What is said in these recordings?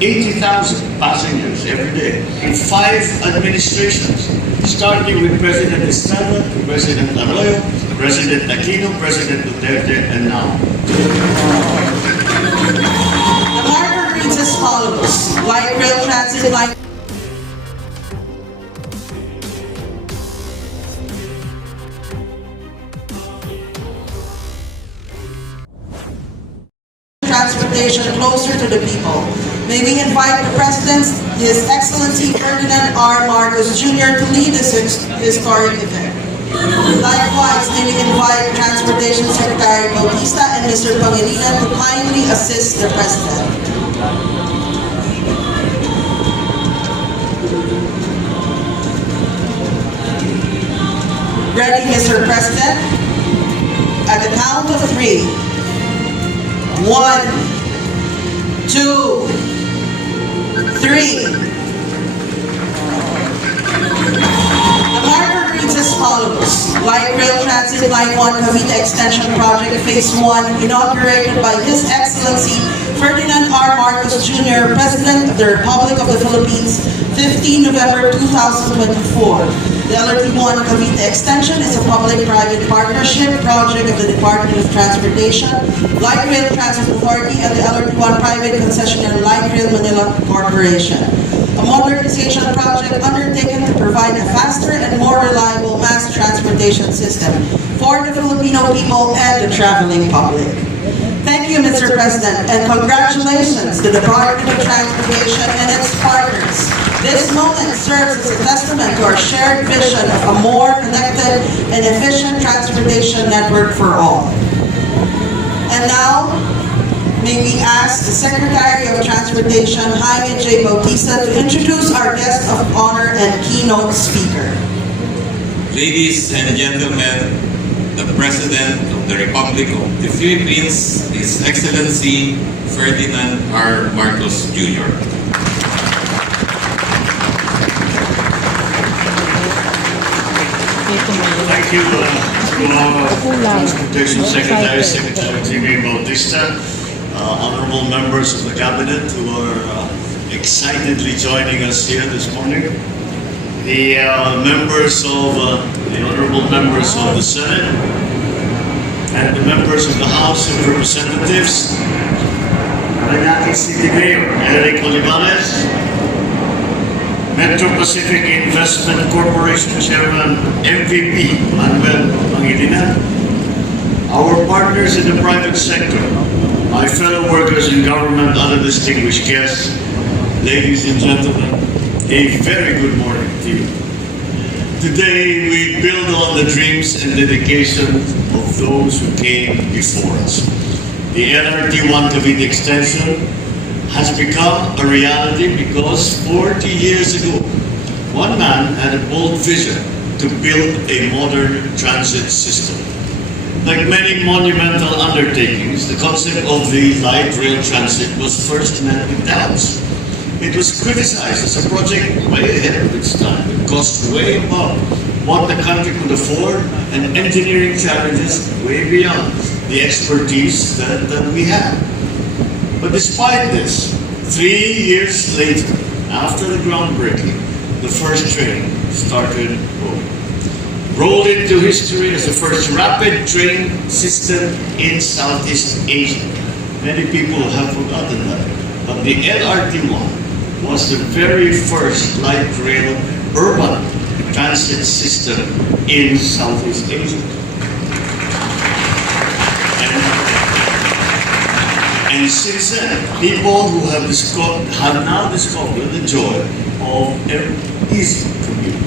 80,000 passengers every day in 5 administrations, starting with President Estrada, President Arroyo, President Aquino, President Duterte, and now. The marker reads as follows: light rail transit line transportation closer to the people. May we invite the President, His Excellency Ferdinand R. Marcos Jr. to lead this historic event. Likewise, may we invite Transportation Secretary Bautista and Mr. Pangilinan to kindly assist the President. Ready, Mr. President? At the count of 3. 1, 2, 3. The marker reads as follows: Light Rail Transit Line 1 Cavite Extension Project Phase 1, inaugurated by His Excellency Ferdinand R. Marcos Jr., President of the Republic of the Philippines, 15 November 2024. The LRT-1 Cavite Extension is a public-private partnership project of the Department of Transportation, Light Rail Transit Authority, and the LRT-1 Private Concessionaire Light Rail Manila Corporation. A modernization project undertaken to provide a faster and more reliable mass transportation system for the Filipino people and the traveling public. Thank you, Mr. President, and congratulations to the Department of Transportation and its partners. This moment serves as a testament to our shared vision of a more connected and efficient transportation network for all. And now, may we ask the Secretary of Transportation, Jaime J. Bautista, to introduce our guest of honor and keynote speaker. Ladies and gentlemen, the President of the Republic of the Philippines, His Excellency Ferdinand R. Marcos Jr. Thank you to Transportation Secretary, Secretary Jaime Bautista, honorable members of the Cabinet who are excitedly joining us here this morning, the honorable members of the Senate, and the members of the House of Representatives, Parañaque City Mayor Eric Olivares, Metro Pacific Investment Corporation Chairman MVP Manuel Pangilinan, our partners in the private sector, my fellow workers in government, other distinguished guests, ladies and gentlemen, a very good morning to you. Today we build on the dreams and dedication of those who came before us. The LRT-1 Cavite Extension has become a reality because 40 years ago, one man had a bold vision to build a modern transit system. Like many monumental undertakings, the concept of the light rail transit was first met with doubts. It was criticized as a project way ahead of its time. It cost way above what the country could afford, and engineering challenges way beyond the expertise that we have. But despite this, 3 years later, after the groundbreaking, the first train started rolling. Rolled into history as the first rapid train system in Southeast Asia. Many people have forgotten that. But the LRT-1 was the very first light rail urban transit system in Southeast Asia. And since then, people who have now discovered the joy of easy commuting.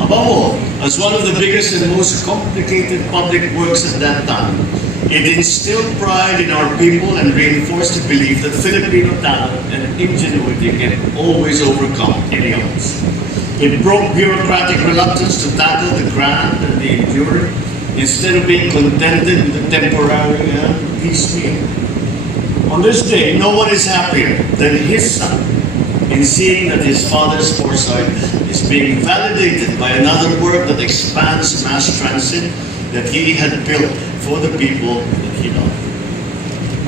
Above all, as one of the biggest and most complicated public works at that time, it instilled pride in our people and reinforced the belief that Filipino talent and ingenuity can always overcome any odds. It broke bureaucratic reluctance to tackle the grand and the enduring, instead of being contented with the temporary and piecemeal. On this day, no one is happier than his son in seeing that his father's foresight is being validated by another work that expands mass transit that he had built for the people that he loved.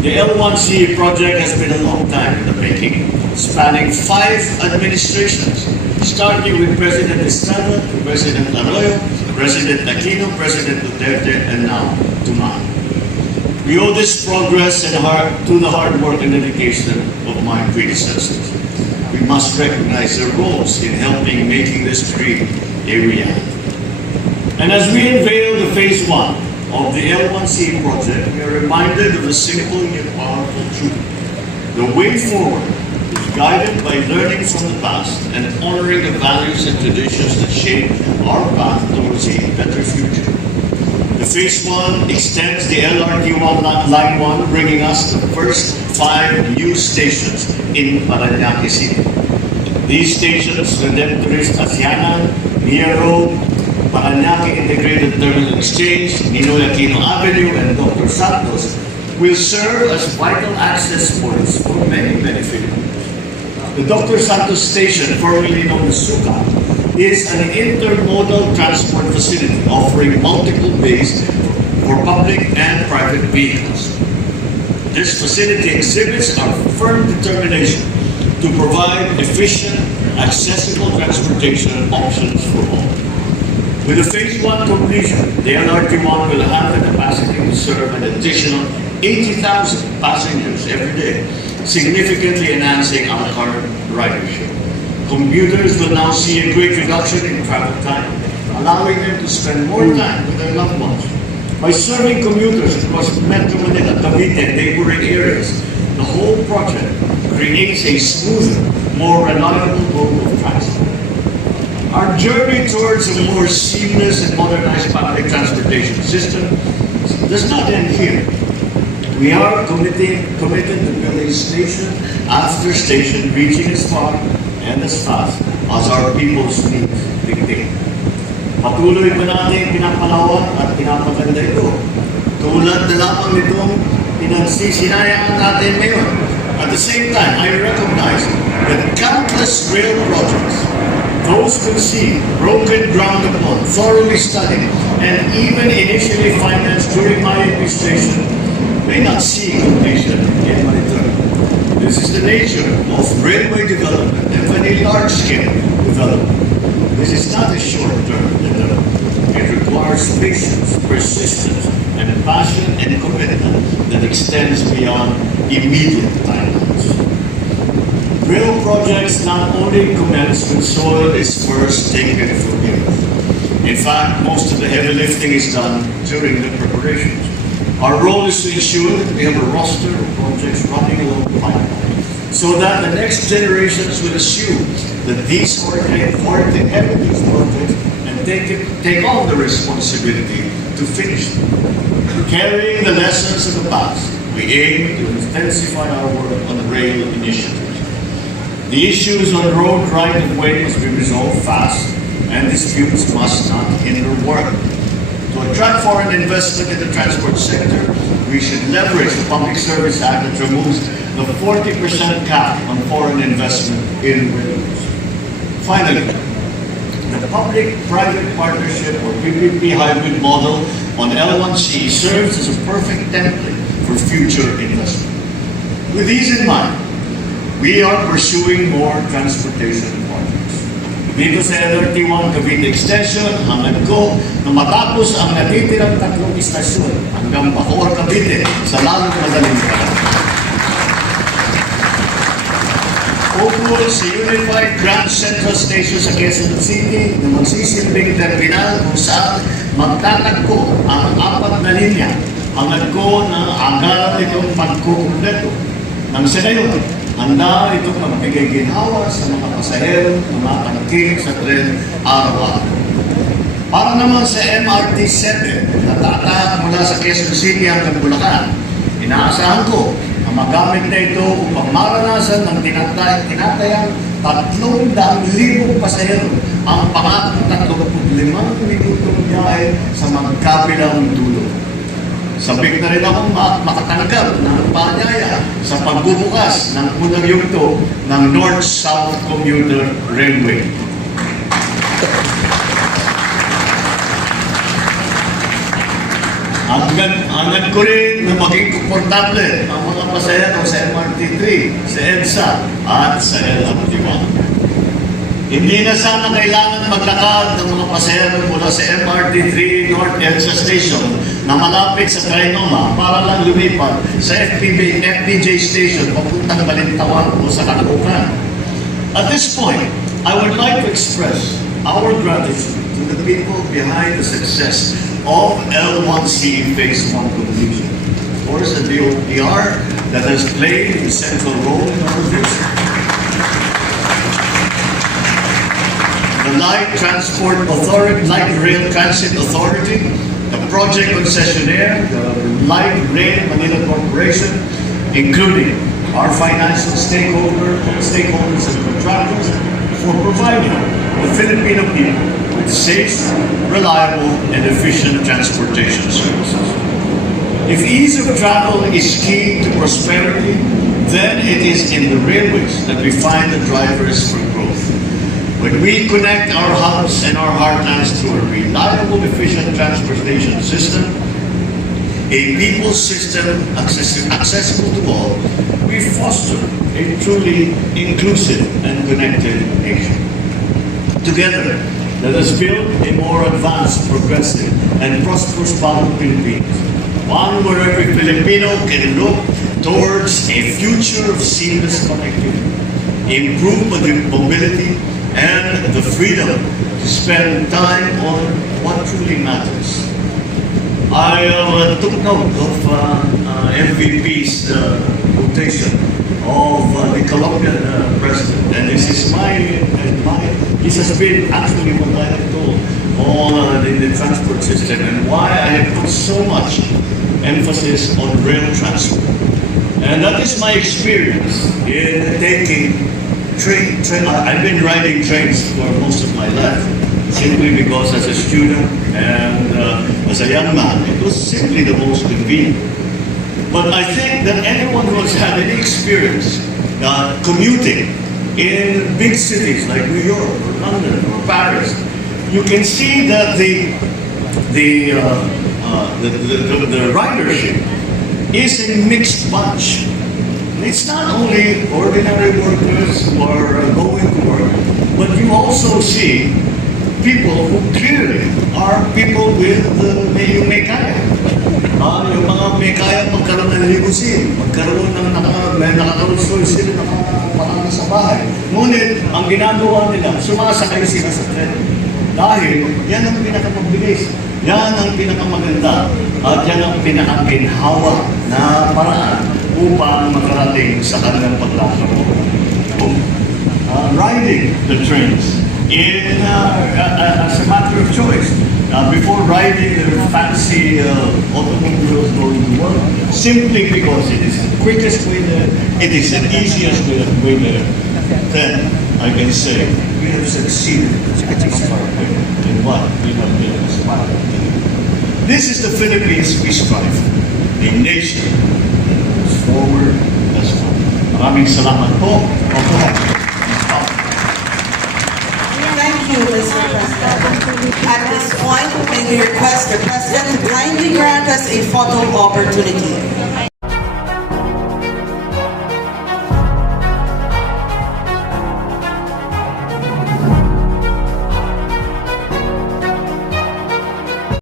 The L1C project has been a long time in the making. spanning 5 administrations, starting with President Estrada to President Arroyo, President Aquino, President Duterte, and now to mine. We owe this progress to the hard work and dedication of my predecessors. We must recognize their roles in helping making this dream a reality. And as we unveil the phase 1 of the L1C project, we are reminded of a simple yet powerful truth. The way forward is guided by learning from the past and honoring the values and traditions that shape our path towards a better future. The phase 1 extends the LRT1 Line 1, bringing us the first 5 new stations in Parañaque City. These stations, Redemptorist Asiana, Nia Road, Parañaque Integrated Terminal Exchange, Ninoy Aquino Avenue, and Dr. Santos, will serve as vital access points for many Filipinos. The Dr. Santos Station, formerly known as Suka, is an intermodal transport facility offering multiple bays for public and private vehicles. This facility exhibits our firm determination to provide efficient, accessible transportation options for all. With the phase 1 completion, the LRT1 will have the capacity to serve an additional 80,000 passengers every day, significantly enhancing our current ridership. Commuters will now see a great reduction in travel time, allowing them to spend more time with their loved ones. By serving commuters across Metro Manila, Cavite, and neighboring areas, the whole project creates a smoother, more reliable mode of transport. Our journey towards a more seamless and modernized public transportation system does not end here. We are committed to building station after station, reaching as far and as fast as our people's needs dictate. Patuloy pa natin pinapalawak at pinapaganda ito. Tulad na lamang nitong pinagsisinayaan natin ngayon. At the same time, I recognize that countless rail projects, those conceived, broken ground upon, thoroughly studied, and even initially financed during my administration, may not see completion in my term. This is the nature of railway development and very large-scale development. This is not a short-term development. It requires patience, persistence, and a passion and commitment that extends beyond immediate timelines. Rail projects not only commence when soil is first taken from the earth. In fact, most of the heavy lifting is done during the preparations. Our role is to ensure that we have a roster of projects running along the pipeline so that the next generations will assume that these forte heavy these projects and take on the responsibility to finish them. Carrying the lessons of the past, we aim to intensify our work on the rail initiatives. The issues on road right-of-way must be resolved fast, and disputes must not hinder work. To attract foreign investment in the transport sector, we should leverage the Public Service Act that removes the 40% cap on foreign investment in railways. Finally, the public-private partnership or PPP hybrid model on L1C serves as a perfect template for future investment. With these in mind, we are pursuing more transportation projects. Dito sa LRT1 Cavite Extension, hangad ko na matapos ang natitirang 3 istasyon hanggang Bacoor, Cavite sa lalong madaling panahon. Ukol sa Unified Grand Central Station sa Quezon City na magsisilbing terminal kung saan magtatagpo ang 4 na linya, hangad ko na agaran itong pagkukumpleto. Nang sa ngayon, handa itong magbigay ginhawa sa mga pasahero na makakarating sa tren araw-araw. Para naman sa MRT-7 na tataak mula sa Quezon City hanggang Bulacan, inaasahan ko na magamit na ito upang maranasan ng tinatayang 300,000 pasahero ang pangakong 35 minutong biyahe sa magkabilang dulo. Sabik na rin akong makatanggap ng paanyaya sa pagbubukas ng unang yugto ng North-South Commuter Railway. Hangad ko rin na maging komportable ang mga pasahero sa MRT3, sa EDSA, at sa LRT1. Hindi na sana kailangan maglakad ng mga pasahero mula sa MRT3 North EDSA Station na malapit sa Trinoma para lang lumipat sa FPJ Station papuntang Balintawak o sa Caloocan. At this point, I would like to express our gratitude to the people behind the success of L1C Phase 1 completion. Of course, the DOTR that has played a central role in our vision. The Light Rail Transit Authority, the project concessionaire, the Light Rail Manila Corporation, including our financial stakeholders and contractors, for providing the Filipino people with safe, reliable, and efficient transportation services. If ease of travel is key to prosperity, then it is in the railways that we find the drivers for growth. When we connect our hubs and our heartlands to a reliable, efficient transportation system, a people's system accessible to all, we foster a truly inclusive and connected nation. Together, let us build a more advanced, progressive, and prosperous Bagong Philippines, one where every Filipino can look towards a future of seamless connectivity, improved mobility, and the freedom to spend time on what truly matters. I took note of MVP's quotation of the Colombian president, and this has been actually what I have told on in the transport system and why I have put so much emphasis on rail transport. And that is my experience in taking train. I've been riding trains for most of my life, simply because as a student and as a young man, it was simply the most convenient. But I think that anyone who has had any experience commuting in big cities like New York or London or Paris, you can see that the ridership is a mixed bunch. It's not only ordinary workers who are going to work, but you also see people who clearly are people with yung may kaya. Yung mga may kaya magkaroon ng limousine, magkaroon ng nakakaroon sila nakapakala sa bahay. Ngunit, ang ginagawa nila, sumasakay sila sa tren. Dahil, yan ang pinakamabilis. Yan ang pinakamaganda. At yan ang pinakaginhawa na paraan upang makarating sa kanilang paglalaro. Riding the trains as a matter of choice. Before riding their fancy automobiles going to work, simply because it is the quickest way there, it is the easiest way there, then I can say we have succeeded in what we have been aspiring to do. This is the Philippines we strive for, a nation that moves forward as well. Maraming salamat po. Thank you, Mr. President. At this point, may we request the President to kindly grant us a photo opportunity.